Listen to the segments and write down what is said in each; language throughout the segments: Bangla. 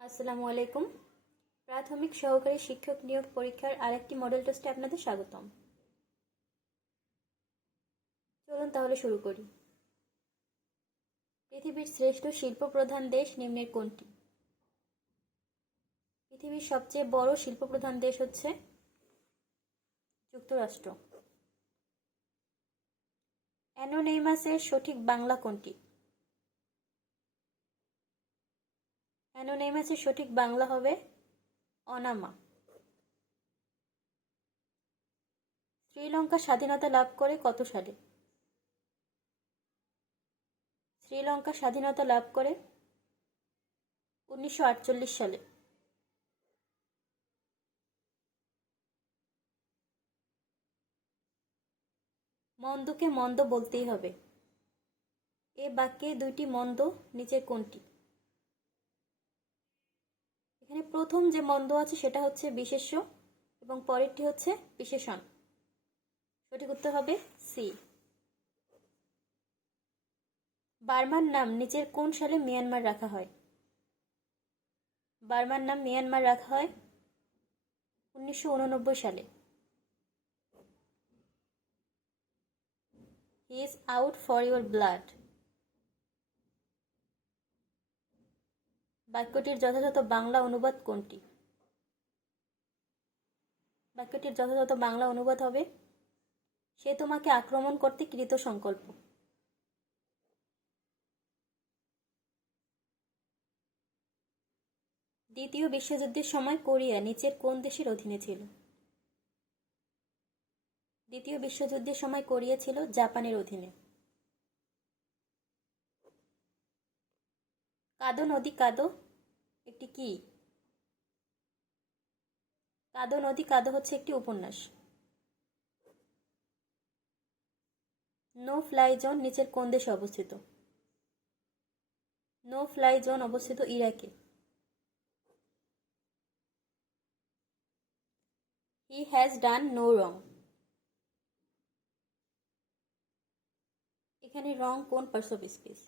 আসসালামু আলাইকুম। প্রাথমিক সহকারী শিক্ষক নিয়োগ পরীক্ষার আরেকটি মডেল টেস্টে আপনাদের স্বাগতম। চলুন তাহলে শুরু করি। পৃথিবীর শ্রেষ্ঠ শিল্প প্রধান দেশ নিম্নের কোনটি? পৃথিবীর সবচেয়ে বড় শিল্প প্রধান দেশ হচ্ছে যুক্তরাষ্ট্র। অ্যানোনেমাসের সঠিক বাংলা কোনটি? অ্যানোনেমাসের সঠিক বাংলা হবে অনামা। শ্রীলঙ্কা স্বাধীনতা লাভ করে কত সালে? শ্রীলঙ্কা স্বাধীনতা লাভ করে 1948 সালে। মন্দকে মন্দ বলতেই হবে। এ বাক্যে দুইটি মন্দ নিচের কোনটি? এখানে প্রথম যে মন্দ আছে সেটা হচ্ছে বিশেষ্য এবং পরেরটি হচ্ছে বিশেষণ। সঠিক উত্তর হবে সি। বার্মার নাম নিচের কোন সালে মিয়ানমার রাখা হয়? বার্মার নাম মিয়ানমার রাখা হয় 1989 সালে। He is out for your blood. বাক্যটির যথাযথ বাংলা অনুবাদ কোনটি? বাক্যটির যথাযথ বাংলা অনুবাদ হবে সে তোমাকে আক্রমণ করতে কৃত সংকল্প। দ্বিতীয় বিশ্বযুদ্ধের সময় কোরিয়া নিচের কোন দেশের অধীনে ছিল? দ্বিতীয় বিশ্বযুদ্ধের সময় কোরিয়া ছিল জাপানের অধীনে। কাদো নদী কাদো একটি কি? কাদো নদী কাদো হচ্ছে একটি উপন্যাস। নো ফ্লাই জোন নিচের কোন দেশে অবস্থিত? নো ফ্লাই জোন অবস্থিত ইরাকে। He has done no wrong. এখানে রং কোন পার্টস অফ স্পিচ?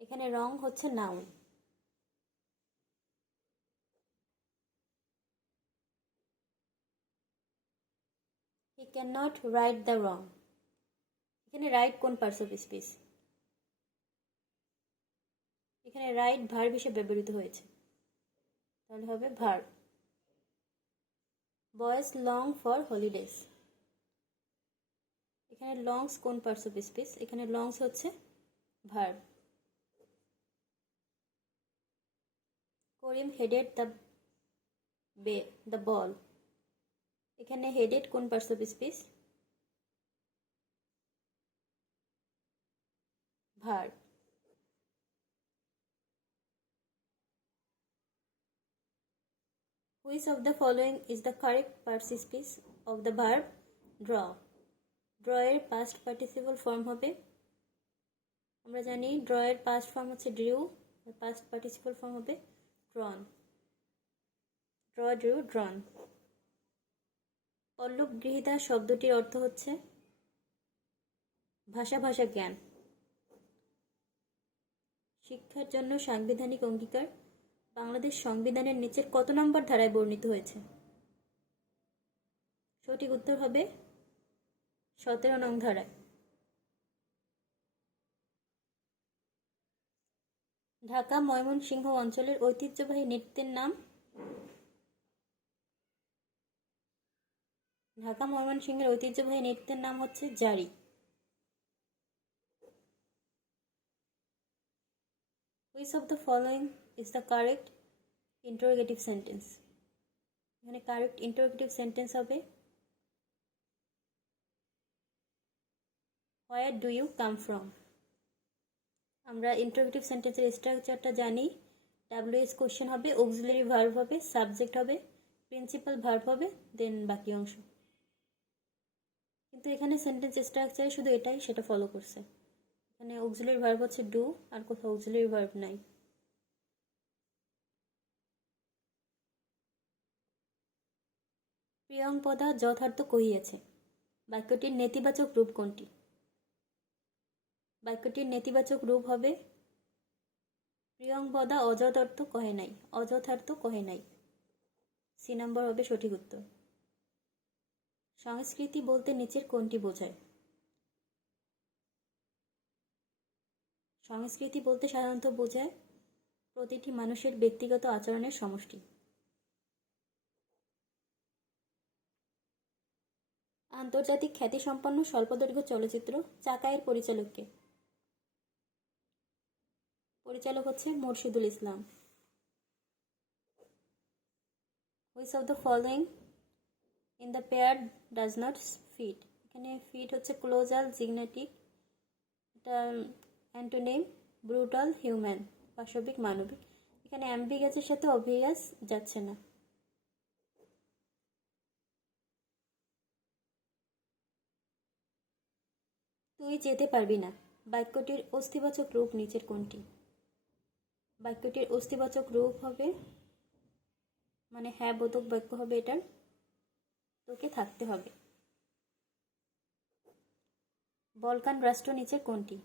এখানে রং হচ্ছে noun. He can not write the wrong. এখানে রাইট কোন পার্টস অফ স্পিচ? এখানে রাইট ভার্ব হিসেবে ব্যবহৃত হয়েছে, তাহলে হবে verb. Boys long for holidays. এখানে লংস কোন পার্টস অফ স্পিচ? এখানে লংস হচ্ছে verb. Karim headed the ball. এখানে হেডেড কোন parts of speech? Verb. Which of the following is the correct participle of the verb draw? draw এর past participle form হবে, আমরা জানি draw এর past form হচ্ছে drew, আর past participle form হবে drawn. draw, drew, drawn. পল্লব গৃহীতা শব্দটির অর্থ হচ্ছে ভাষা জ্ঞান। শিক্ষার জন্য সাংবিধানিক অঙ্গীকার বাংলাদেশ সংবিধানের নিচের কত নম্বর ধারায় বর্ণিত হয়েছে? সঠিক উত্তর হবে 17 নং ধারায়। ঢাকা ময়মনসিংহ অঞ্চলের ঐতিহ্যবাহী নৃত্যের নাম? ঢাকা ময়মনসিংহের ঐতিহ্যবাহী নৃত্যের নাম হচ্ছে জারি। Which of the following is the correct interrogative sentence? এখানে কারেক্ট ইন্টারোগেটিভ সেন্টেন্স হবে Where do you come from? আমরা ইন্টারোগেটিভ সেন্টেন্সের স্ট্রাকচারটা জানি। WH কোশ্চেন হবে, অক্সিলারি ভার্ব হবে, সাবজেক্ট হবে, প্রিন্সিপাল ভার্ব হবে, দেন বাকি অংশ। কিন্তু এখানে সেন্টেন্স স্ট্রাকচারে শুধু এটাই সেটা ফলো করছে। এখানে অক্সিলারি ভার্ব হচ্ছে ডু, আর কোথাও অক্সিলারি ভার্ব নাই। প্রিয়ংপদা যথার্থ কহিয়াছে বাক্যটির নেতিবাচক রূপ কোনটি? বাক্যটির নেতিবাচক রূপ হবে প্রিয়ংবদা অযথার্থ কহে নাই, অযথার্থ কহে নাই। সি নম্বর হবে সঠিক উত্তর। সংস্কৃতি বলতে নিচের কোনটি বোঝায়? সংস্কৃতি বলতে সাধারণত বোঝায় প্রতিটি মানুষের ব্যক্তিগত আচরণের সমষ্টি। আন্তর্জাতিক খ্যাতিসম্পন্ন স্বল্পদৈর্ঘ্য চলচ্চিত্র চাকা-এর পরিচালক কে? পরিচালক হচ্ছে Morshedul Islam. Which of the following in the pair does not fit? এখানে ফিট হচ্ছে ক্লোজাল, জিগনেটিক, এটা অ্যান্টোনিম, ব্রুটাল, হিউম্যান, পাশবিক, মানবিক। এখানে অ্যাম্বিগাসের সাথে অবভিয়াস যাচ্ছে না। তুই যেতে পারবি না বাক্যটির অস্তিবাচক রূপ নিচের কোনটি? বাক্যটির অস্তিবাচক রূপ হবে, মানে হ্যাঁ বোধক বাক্য হবে এটার, তোকে থাকতে হবে। বলকান রাষ্ট্র নিচের কোনটি?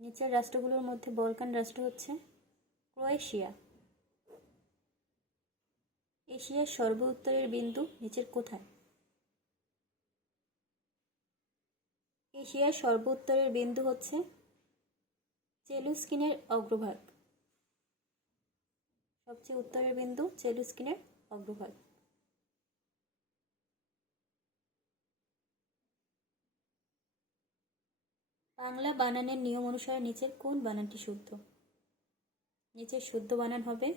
নিচের রাষ্ট্রগুলোর মধ্যে বলকান রাষ্ট্র হচ্ছে ক্রোয়েশিয়া। এশিয়ার সর্ব উত্তরের বিন্দু নিচের কোথায়? এশিয়ার সর্ব উত্তরের বিন্দু হচ্ছে চেলুস্কিনের অগ্রভাগ। সবচেয়ে উত্তরের বিন্দু চেলুস্কিনের অগ্রভাগ। বাংলা বানানের নিয়ম অনুসারে নিচের কোন বানানটি শুদ্ধ? নিচের শুদ্ধ বানান হবে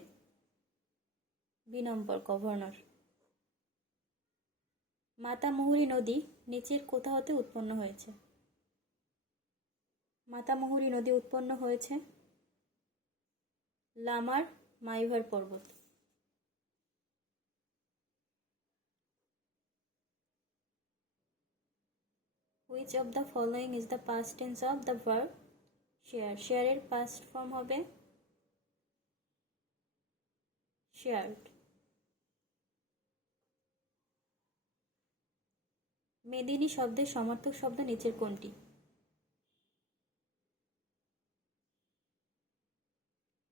বি নম্বর, গভর্নর। মাতামুহুরী নদী নিচের কোথা হতে উৎপন্ন হয়েছে? মাতামুহুরী নদী উৎপন্ন হয়েছে লামার মাইভার পর্বত। Which of the following is the past tense of the verb share? Share এর past form হবে shared. মেদিনী শব্দের সমার্থক শব্দ নিচের কোনটি?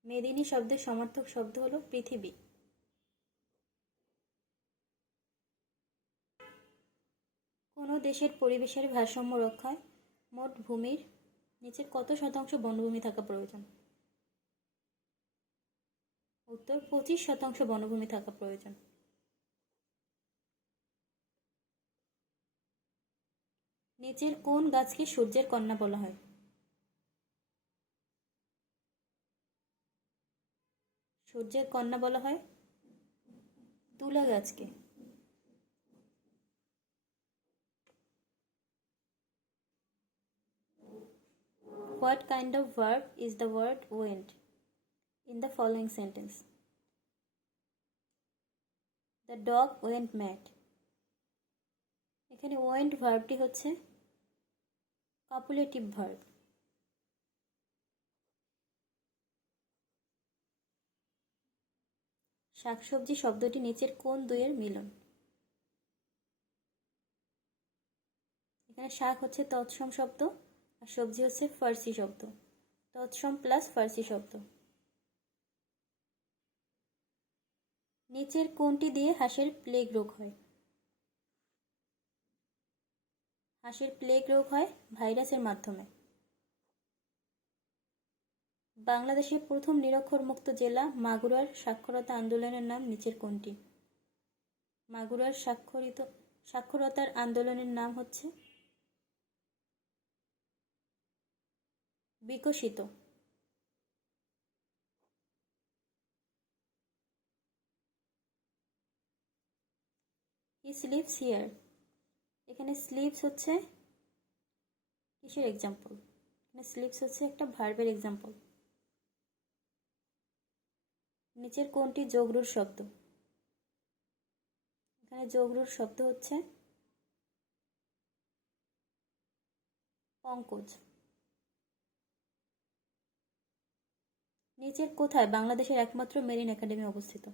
মেদিনী শব্দের সমার্থক শব্দ হলো পৃথিবী। কোনো দেশের পরিবেশের ভারসাম্য রক্ষায় মোট ভূমির নিচের কত শতাংশ বনভূমি থাকা প্রয়োজন? উত্তর 25% বনভূমি থাকা প্রয়োজন। নিচের কোন গাছকে সূর্যের কন্যা বলা হয়? সূর্যের কন্যা বলা হয় তুলা গাছকে। What kind of verb is the word went in the following sentence? The dog went mad. এখানে went ভার্বটি হচ্ছে কপুলেটিভ ভার্ব। শাকসবজি শব্দটি নিচের কোন দুইয়ের মিলন? এখানে শাক হচ্ছে তৎসম শব্দ আর সবজি হচ্ছে ফার্সি শব্দ। তৎসম প্লাস ফার্সি শব্দ। নিচের কোনটি দিয়ে হাঁসের প্লেগ রোগ হয়? হাঁসের প্লেগ রোগ হয় ভাইরাসের মাধ্যমে। বাংলাদেশের প্রথম নিরক্ষরমুক্ত জেলা মাগুরার সাক্ষরতা আন্দোলনের নাম নিচের কোনটি? মাগুরার সাক্ষরতার আন্দোলনের নাম হচ্ছে বিকশিত। হি স্লিপস হিয়ার, এখানে স্লিপস হচ্ছে কিসের এক্সাম্পল? এখানে স্লিপস হচ্ছে একটা ভার্বের এক্সাম্পল। নিচের কোনটি যোগরূঢ় শব্দ? এখানে যোগরূঢ় শব্দ হচ্ছে পঙ্কজ। নিচের কোথায় বাংলাদেশের একমাত্র মেরিন একাডেমি অবস্থিত?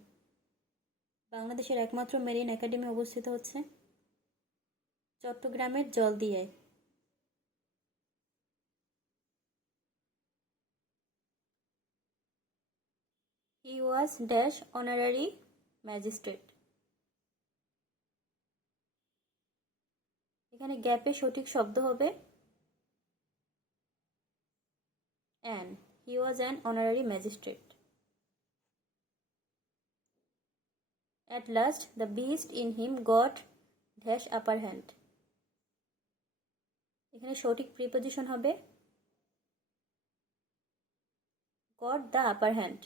বাংলাদেশের একমাত্র মেরিন একাডেমি অবস্থিত হচ্ছে চট্টগ্রামের জলদিয়ায়। হি ওয়াজ ড্যাশ অনারারি ম্যাজিস্ট্রেট। এখানে গ্যাপে সঠিক শব্দ হবে an. He was an honorary magistrate. At last, the beast in him got dash upper hand. এখানে সঠিক প্রিপোজিশন হবে got the upper hand.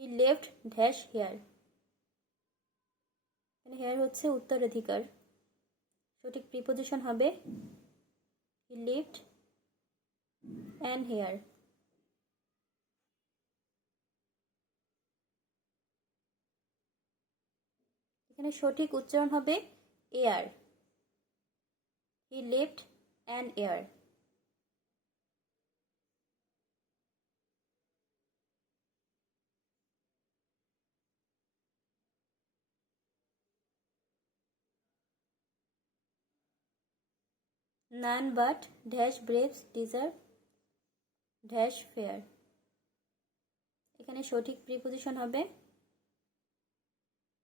He left dash here. এখানে হেয়ার হচ্ছে উত্তরাধিকার, সঠিক প্রিপোজিশন হবে he left an here. এখানে সঠিক উচ্চারণ হবে air. He left an air. None but dash braves deserve dash fair. এখানে সঠিক প্রিপোজিশন হবে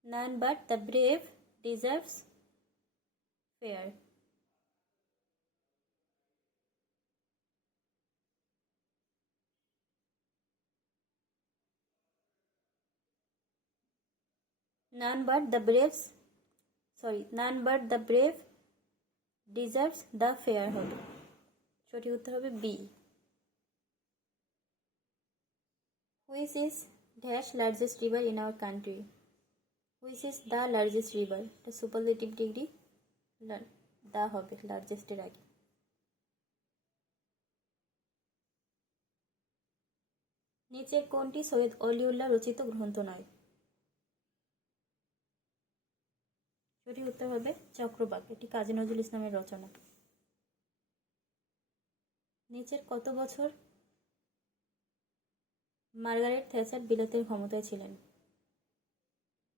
none but the brave deserves fair. none but the brave deserves the fair হবে, সঠিক উত্তর হবে B. Which is dash largest river in our country? Which is the largest river? এটা সুপারলেটিভ ডিগ্রি, দা হবে লার্জেস্টের আগে। নিচের কোনটি সৈয়দ অলিউল্লাহ রচিত গ্রন্থ নয়? সঠিক উত্তর হবে চক্রবাক, এটি কাজী নজরুল ইসলামের রচনা। নিচের কত বছর মার্গারেট থ্যাচার বিলাতের ক্ষমতায় ছিলেন?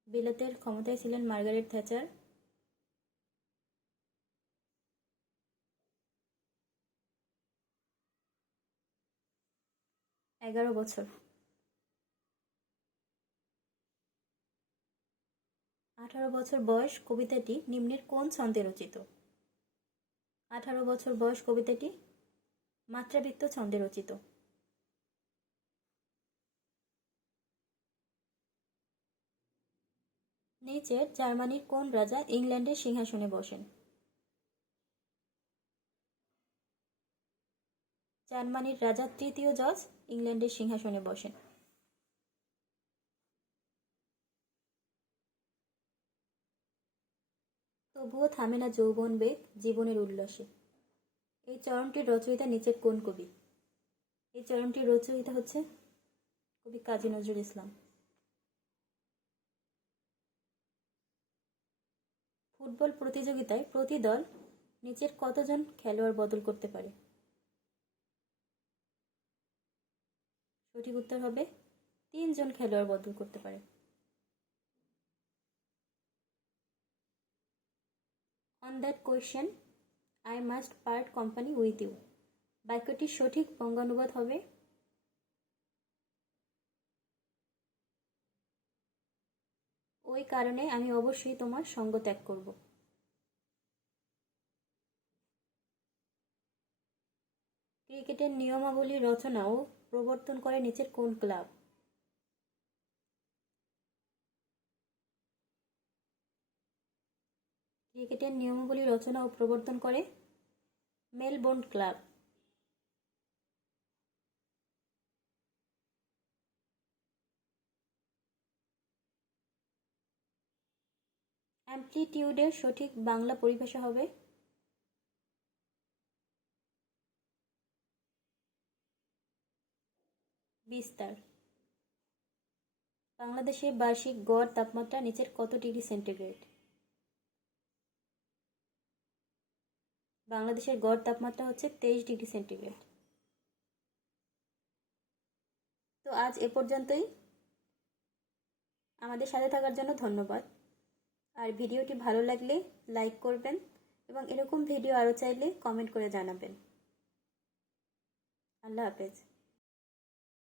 বিলাতের ক্ষমতায় ছিলেন মার্গারেট থ্যাচার 11 বছর। 18 বছর বয়স কবিতাটি নিম্নের কোন ছন্দে রচিত? 18 বছর বয়স কবিতাটি মাত্রাবৃত্ত ছন্দে রচিত। নিচের জার্মানির কোন রাজা ইংল্যান্ডের সিংহাসনে বসেন? জার্মানির রাজা তৃতীয় জর্জ ইংল্যান্ডের সিংহাসনে বসেন। তবুও থামে না যৌবন বেগ জীবনের উল্লাসে। এই চরণটির রচয়িতা নিচের কোন কবি? এই চরণটির রচয়িতা হচ্ছে কবি কাজী নজরুল ইসলাম। ফুটবল প্রতিযোগিতায় প্রতি দল নিচের কতজন খেলোয়াড় বদল করতে পারে? সঠিক উত্তর হবে 3 জন খেলোয়াড় বদল করতে পারে। On that question, I must part company with you. বাক্যটির সঠিক বঙ্গানুবাদ হবে ওই কারণে আমি অবশ্যই তোমার সঙ্গ ত্যাগ করব। ক্রিকেটের নিয়মাবলী রচনা ও প্রবর্তন করে নিচের কোন ক্লাব? ক্রিকেটের নিয়মাবলী রচনা ও প্রবর্তন করে মেলবোর্ন ক্লাব। অ্যামপ্লিটিউডের সঠিক বাংলা পরিভাষা হবে বিস্তার। বাংলাদেশের বার্ষিক গড় তাপমাত্রা নিচের কত ডিগ্রি সেন্টিগ্রেড? বাংলাদেশের গড় তাপমাত্রা হচ্ছে 23 ডিগ্রি সেন্টিগ্রেড। তো আজ এ পর্যন্তই। আমাদের সাথে থাকার জন্য ধন্যবাদ। আর ভিডিওটি ভালো লাগলে লাইক করবেন এবং এরকম ভিডিও আরও চাইলে কমেন্ট করে জানাবেন। আল্লাহ হাফেজ।